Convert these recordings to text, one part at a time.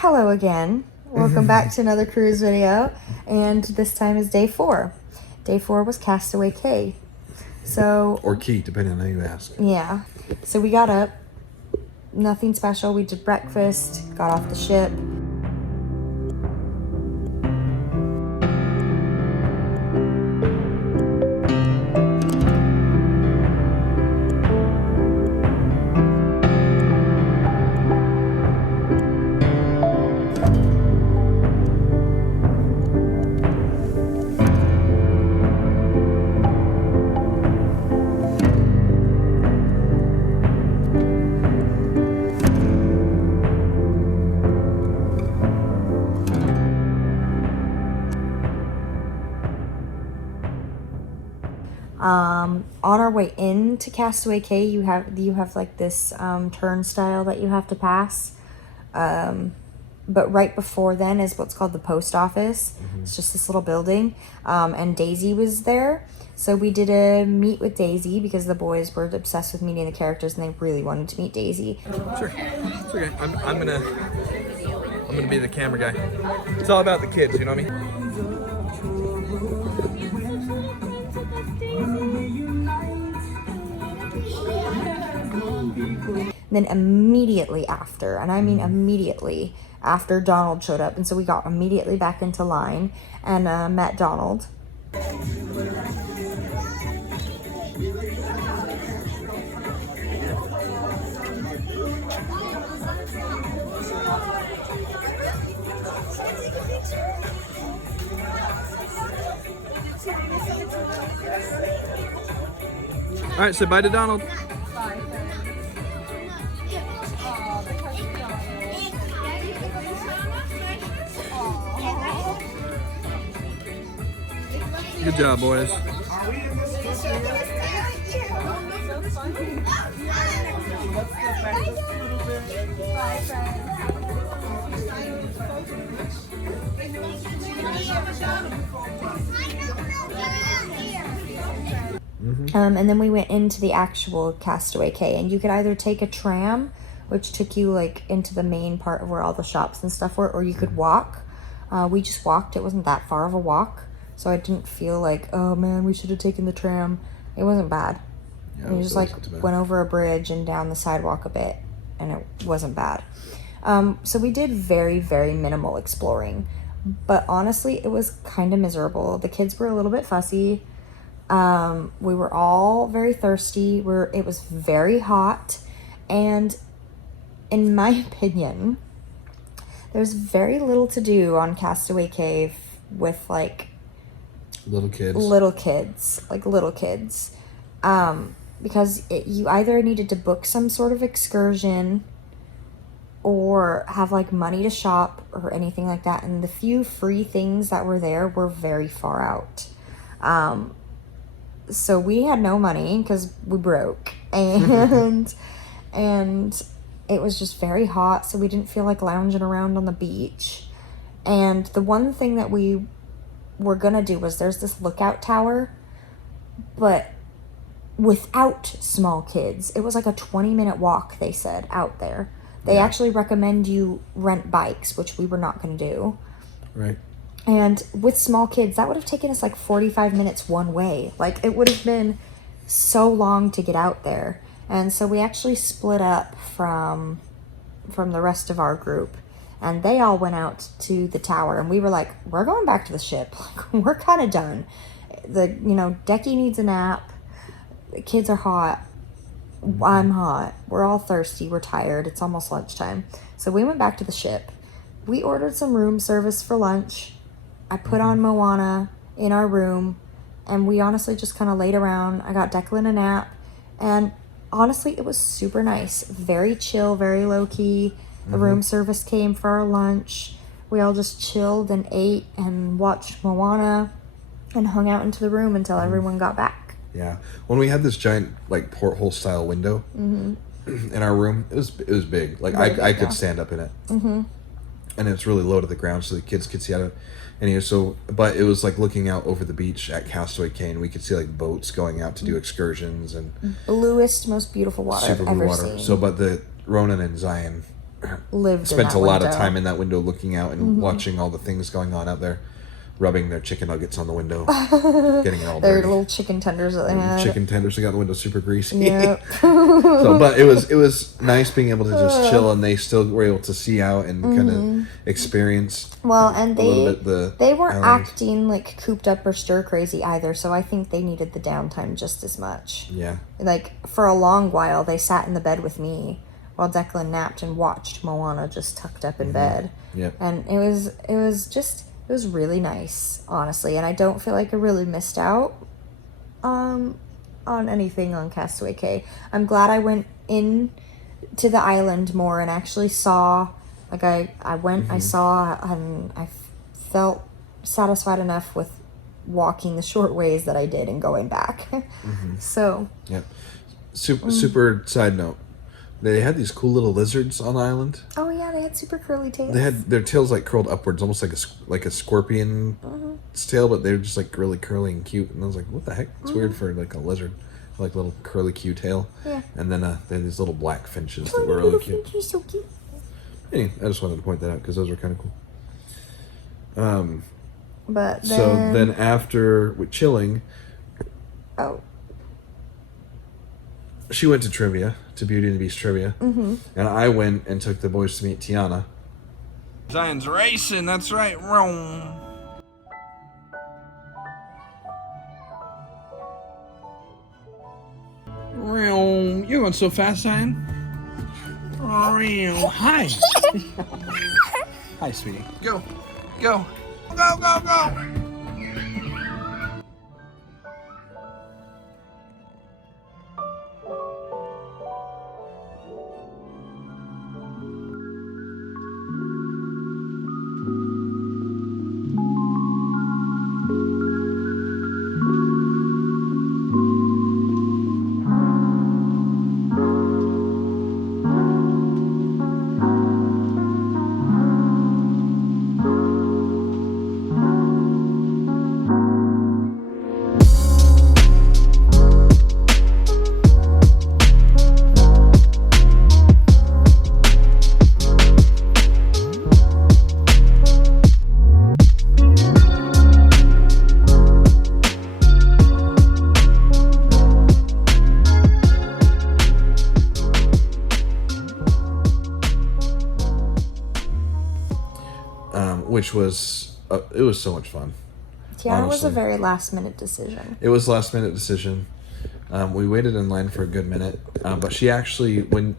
Hello again. Welcome back to another cruise video, and this time is day 4. Day 4 was Castaway Cay. So, or Key, depending on how you ask. yeah. So we got up, nothing special. We did breakfast, got off the ship. On our way into Castaway Cay, you have like this turnstile that you have to pass. But right before then is what's called the post office. Mm-hmm. It's just this little building. And Daisy was there. So we did a meet with Daisy because the boys were obsessed with meeting the characters and they really wanted to meet Daisy. Sure. It's okay. I'm gonna be the camera guy. It's all about the kids, you know what I mean? Then immediately after, and I mean immediately after, Donald showed up, and so we got immediately back into line and met Donald. All right, say bye to Donald. Good job, boys. And then we went into the actual Castaway Cay, and you could either take a tram, which took you like into the main part of where all the shops and stuff were, or you could walk. We just walked. It wasn't that far of a walk, so I didn't feel like, oh man, we should have taken the tram. It wasn't bad. Yeah, we just like went over a bridge and down the sidewalk a bit, and it wasn't bad. So we did very, very minimal exploring, but honestly, it was kind of miserable. The kids were a little bit fussy. We were all very thirsty. It was very hot, and in my opinion, there's very little to do on Castaway Cay with like little kids, because you either needed to book some sort of excursion or have like money to shop or anything like that, and the few free things that were there were very far out. So we had no money because we broke, and it was just very hot, so we didn't feel like lounging around on the beach. And the one thing that we were gonna do was there's this lookout tower, but without small kids. It was like a 20-minute walk, they said, out there. They actually recommend you rent bikes, which we were not gonna do. Right. And with small kids, that would have taken us like 45 minutes one way. Like, it would have been so long to get out there. And so we actually split up from the rest of our group. And they all went out to the tower. And we were like, we're going back to the ship. Like, we're kind of done. Decky needs a nap. The kids are hot. I'm hot. We're all thirsty. We're tired. It's almost lunchtime. So we went back to the ship. We ordered some room service for lunch. I put on Moana in our room, and we honestly just kind of laid around. I got Declan a nap, and honestly, it was super nice. Very chill, very low-key. The room service came for our lunch. We all just chilled and ate and watched Moana and hung out into the room until everyone got back. Yeah. When we had this giant, like, porthole-style window in our room, it was big. Like, I could stand up in it. Mm-hmm. And it's really low to the ground so the kids could see out of it. Anyway, but it was like looking out over the beach at Castaway Cay, and we could see like boats going out to do excursions and bluest, most beautiful water I've ever seen. So, but the Ronan and Zion lived in spent that a lot of window. time in that window looking out and watching all the things going on out there, rubbing their chicken nuggets on the window, getting it all Their dirty. little chicken tenders that they had. Chicken tenders, they got the window super greasy. Yep. So, but it was nice being able to just chill, and they still were able to see out and kind of experience. Well, and a little bit they weren't island. acting like cooped up or stir crazy either, so I think they needed the downtime just as much. Yeah. Like, for a long while, they sat in the bed with me while Declan napped and watched Moana just tucked up in bed. Yep. And it was really nice, honestly, and I don't feel like I really missed out on anything on Castaway Cay. I'm glad I went in to the island more and actually saw, like, I went, I saw, and I felt satisfied enough with walking the short ways that I did and going back. So, Yep. Super side note. They had these cool little lizards on the island. oh yeah, they had super curly tails. They had their tails like curled upwards, almost like a scorpion's tail, but they were just like really curly and cute. And I was like, "What the heck? It's weird for like a lizard, like little curly cute tail." Yeah. And then they had these little black finches that were really cute. You're so cute. Anyway, I just wanted to point that out because those were kind of cool. But then, So then after with chilling, oh, she went to trivia, to Beauty and the Beast trivia, and I went and took the boys to meet Tiana. Zion's racing, that's right, Rome. Rome, you're going so fast, Zion. Rome, hi. Hi, sweetie. Go, go, go, go, go. Which was it was so much fun. Tiana was a honestly. very last minute decision. It was last minute decision. We waited in line for a good minute, but she actually pretty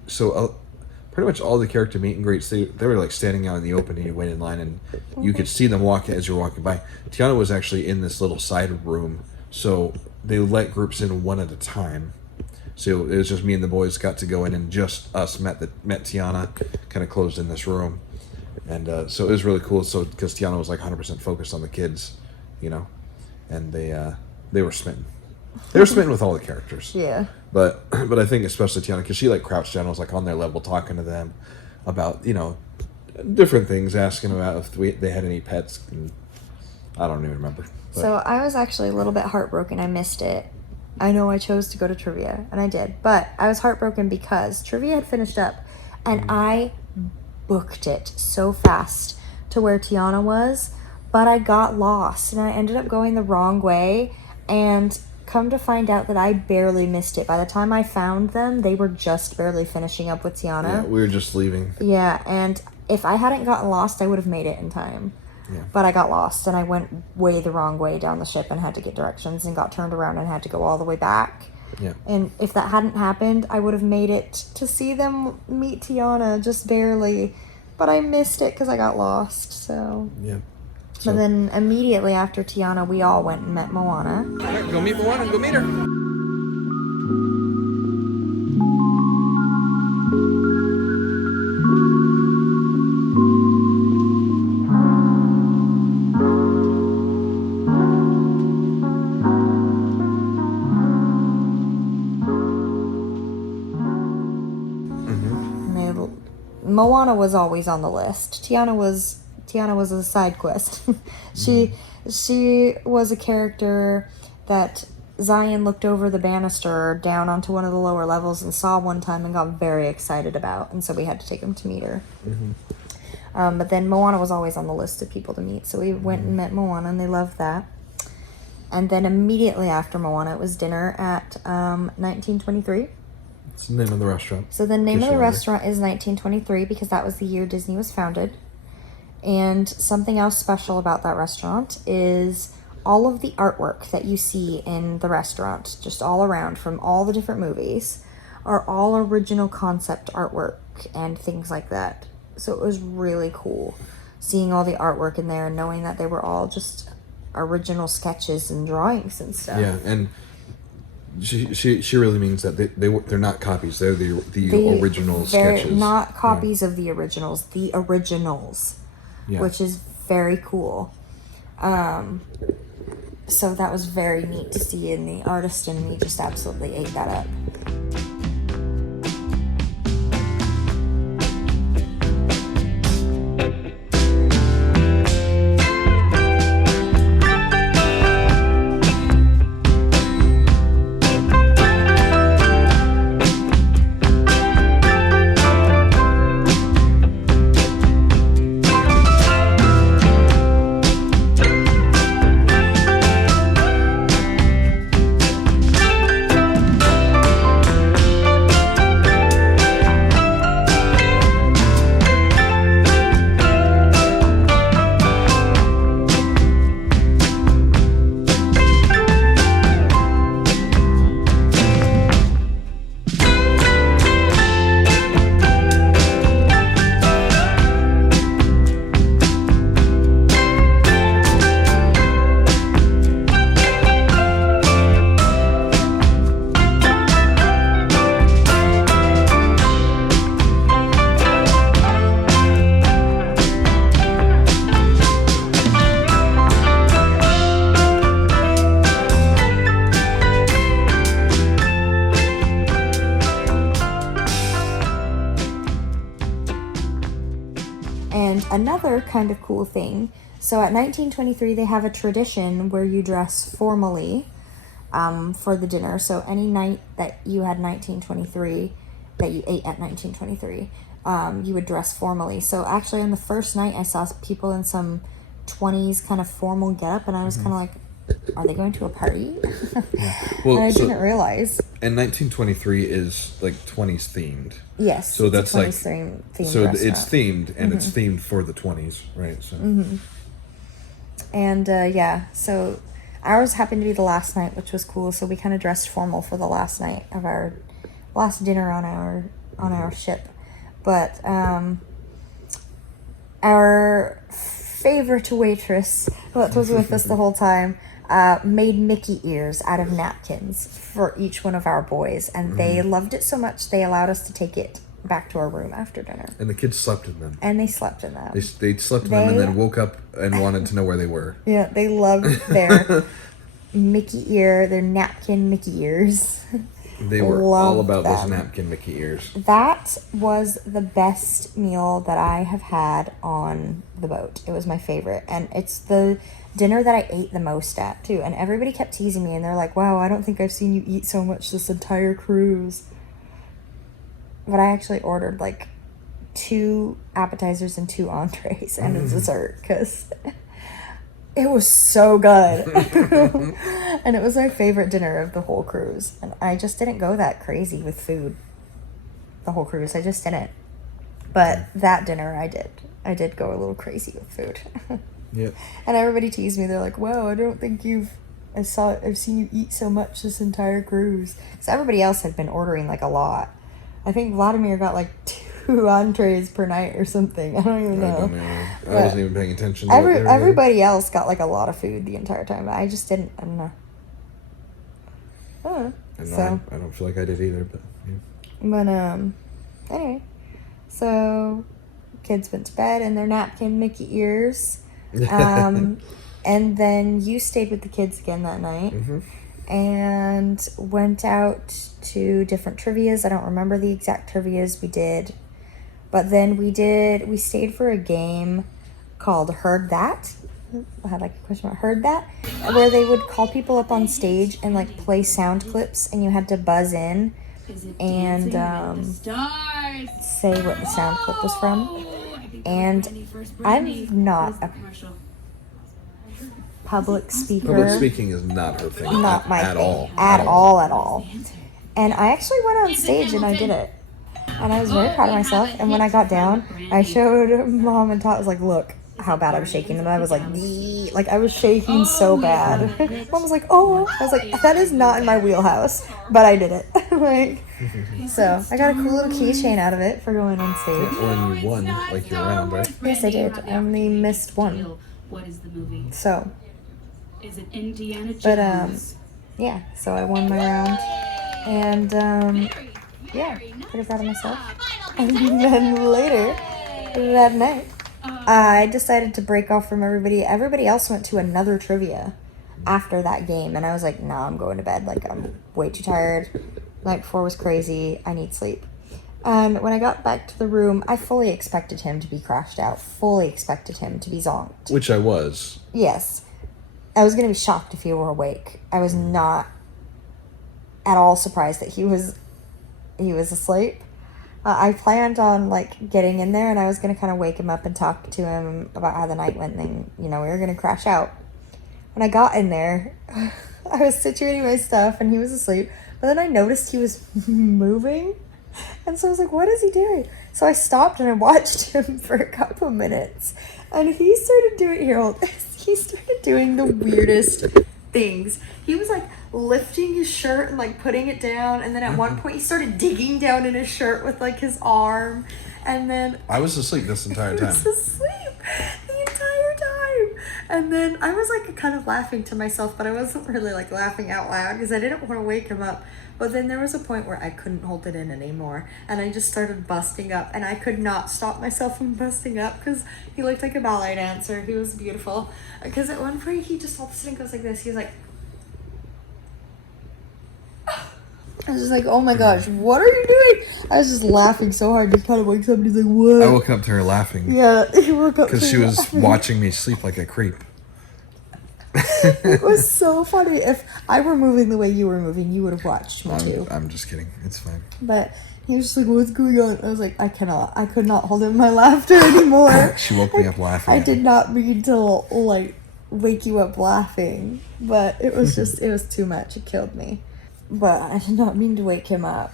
much all the character meet and greets they were like standing out in the open and you wait in line and you could see them walking as you're walking by. Tiana was actually in this little side room, so they let groups in one at a time. So it was just me and the boys got to go in and just us met Tiana, kind of closed in this room. And so it was really cool. So because Tiana was like 100% focused on the kids, you know, and they were smitten. They were smitten with all the characters. Yeah. But I think especially Tiana, because she like crouched down, and was like on their level, talking to them about different things, asking about if they had any pets. And I don't even remember. But, So I was actually a little bit heartbroken. I missed it. I know I chose to go to trivia, and I did, but I was heartbroken because trivia had finished up, and I booked it so fast to where Tiana was, but I got lost and I ended up going the wrong way, and come to find out that I barely missed it. By the time I found them, they were just barely finishing up with Tiana. yeah, we were just leaving. Yeah, and if I hadn't gotten lost, I would have made it in time. Yeah. But I got lost and I went way the wrong way down the ship and had to get directions and got turned around and had to go all the way back. Yeah. And if that hadn't happened, I would have made it to see them meet Tiana just barely. But I missed it because I got lost. So. Yeah. But then immediately after Tiana, we all went and met Moana. All right, go meet Moana, go meet her. And Moana was always on the list. Tiana was a side quest. She was a character that Zion looked over the banister down onto one of the lower levels and saw one time and got very excited about, and so we had to take him to meet her. But then Moana was always on the list of people to meet, so we went and met Moana, and they loved that. And then immediately after Moana, it was dinner at 1923. It's the name of the restaurant. So the name of the restaurant is 1923 because that was the year Disney was founded. And something else special about that restaurant is all of the artwork that you see in the restaurant, just all around from all the different movies, are all original concept artwork and things like that. So it was really cool seeing all the artwork in there and knowing that they were all just original sketches and drawings and stuff. Yeah, and she really means that they're not copies. They're the original sketches. Not copies of the originals. The originals, which is very cool. So that was very neat to see, and the artist and me just absolutely ate that up. And another kind of cool thing, so at 1923 they have a tradition where you dress formally for the dinner. So any night that you had 1923, that you ate at 1923, you would dress formally. So actually on the first night I saw people in some 20s kind of formal getup, and I was kind of like, are they going to a party? Well, and I didn't realize. And 1923 is like 20s themed. Yes. So that's like themed so restaurant. it's themed, and it's themed for the 20s, right? So. And yeah, so ours happened to be the last night, which was cool. So we kind of dressed formal for the last night of our last dinner on our ship. But our favorite waitress, that was with us the whole time, made Mickey ears out of napkins for each one of our boys, and they loved it so much they allowed us to take it back to our room after dinner. And the kids slept in them. And they slept in them. They slept in them and then woke up and wanted to know where they were. Yeah, they loved their Mickey ear, their napkin Mickey ears. They were all about those napkin Mickey ears. That was the best meal that I have had on the boat. It was my favorite. And it's the dinner that I ate the most at, too. And everybody kept teasing me, and they're like, wow, I don't think I've seen you eat so much this entire cruise. But I actually ordered, like, 2 appetizers and 2 entrees and a dessert, because it was so good. And it was my favorite dinner of the whole cruise. And I just didn't go that crazy with food the whole cruise. I just didn't. But that dinner I did. I did go a little crazy with food. Yep. And everybody teased me. They're like, wow, I don't think I've seen you eat so much this entire cruise. So everybody else had been ordering like a lot. I think Vladimir got like 2 entrees per night or something. I don't even know. I don't know. I wasn't even paying attention to everybody else got like a lot of food the entire time. I just didn't. I don't know. I don't feel like I did either, but yeah. But anyway, so kids went to bed in their napkin Mickey ears. And then you stayed with the kids again that night. And went out to different trivias. I don't remember the exact trivias we did. But then we stayed for a game called Heard That. I had like a question mark. Heard that? Where they would call people up on stage and like play sound clips, and you had to buzz in and say what the sound clip was from. And I'm not a public speaker. Public speaking is not her thing. Not my at thing. all. At all. And I actually went on stage and I did it. And I was very proud of myself. And when I got down, I showed Mom and Tot. I was like, look how bad I was shaking. And I was like, "Bleh." Like I was shaking so bad. Mom was like, oh. I was like, that is not in my wheelhouse. But I did it. Like, so I got a cool little keychain out of it for going on stage. When you won, like your round, right? Yes, I did. I only missed one. What is the movie? So, Is it Indiana Jones? but yeah. So I won my round. And yeah, pretty proud of myself. And then later that night, I decided to break off from everybody. Everybody else went to another trivia after that game, and I was like, nah, I'm going to bed. Like, I'm way too tired. Night before was crazy. I need sleep. And when I got back to the room, I fully expected him to be crashed out. Fully expected him to be zonked. Which I was. Yes. I was going to be shocked if he were awake. I was not at all surprised that he was asleep. I planned on like getting in there, and I was gonna kind of wake him up and talk to him about how the night went. And then, you know, we were gonna crash out. When I got in there, I was situating my stuff, and he was asleep. But then I noticed he was moving, and so I was like, "What is he doing?" So I stopped and I watched him for a couple minutes, and he started doing the weirdest things. He was like lifting his shirt and like putting it down, and then at one point he started digging down in his shirt with like his arm, and then I was asleep this entire I time. was asleep the entire time. And then I was like kind of laughing to myself, but I wasn't really like laughing out loud because I didn't want to wake him up. But then there was a point where I couldn't hold it in anymore, and I just started busting up, and I could not stop myself from busting up because he looked like a ballet dancer. He was beautiful. Because at one point he just all of a sudden goes like this. He was like, I was just like, oh my gosh, what are you doing? I was just laughing so hard. He kind of wakes up and he's like, what? I woke up to her laughing. Yeah, he woke up Because she was watching me sleep like a creep. It was so funny. If I were moving the way you were moving, you would have watched me too. I'm just kidding. It's fine. But he was just like, what's going on? I was like, I could not hold in my laughter anymore. She woke me up laughing. I did not mean to like wake you up laughing, but it was just, it was too much. It killed me. But I did not mean to wake him up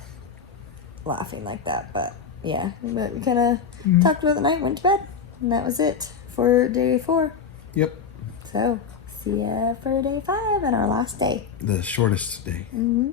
laughing like that. But yeah, but we kind of talked about the night, went to bed, and that was it for day 4. Yep. So see ya for day 5 and our last day. The shortest day. Mm-hmm.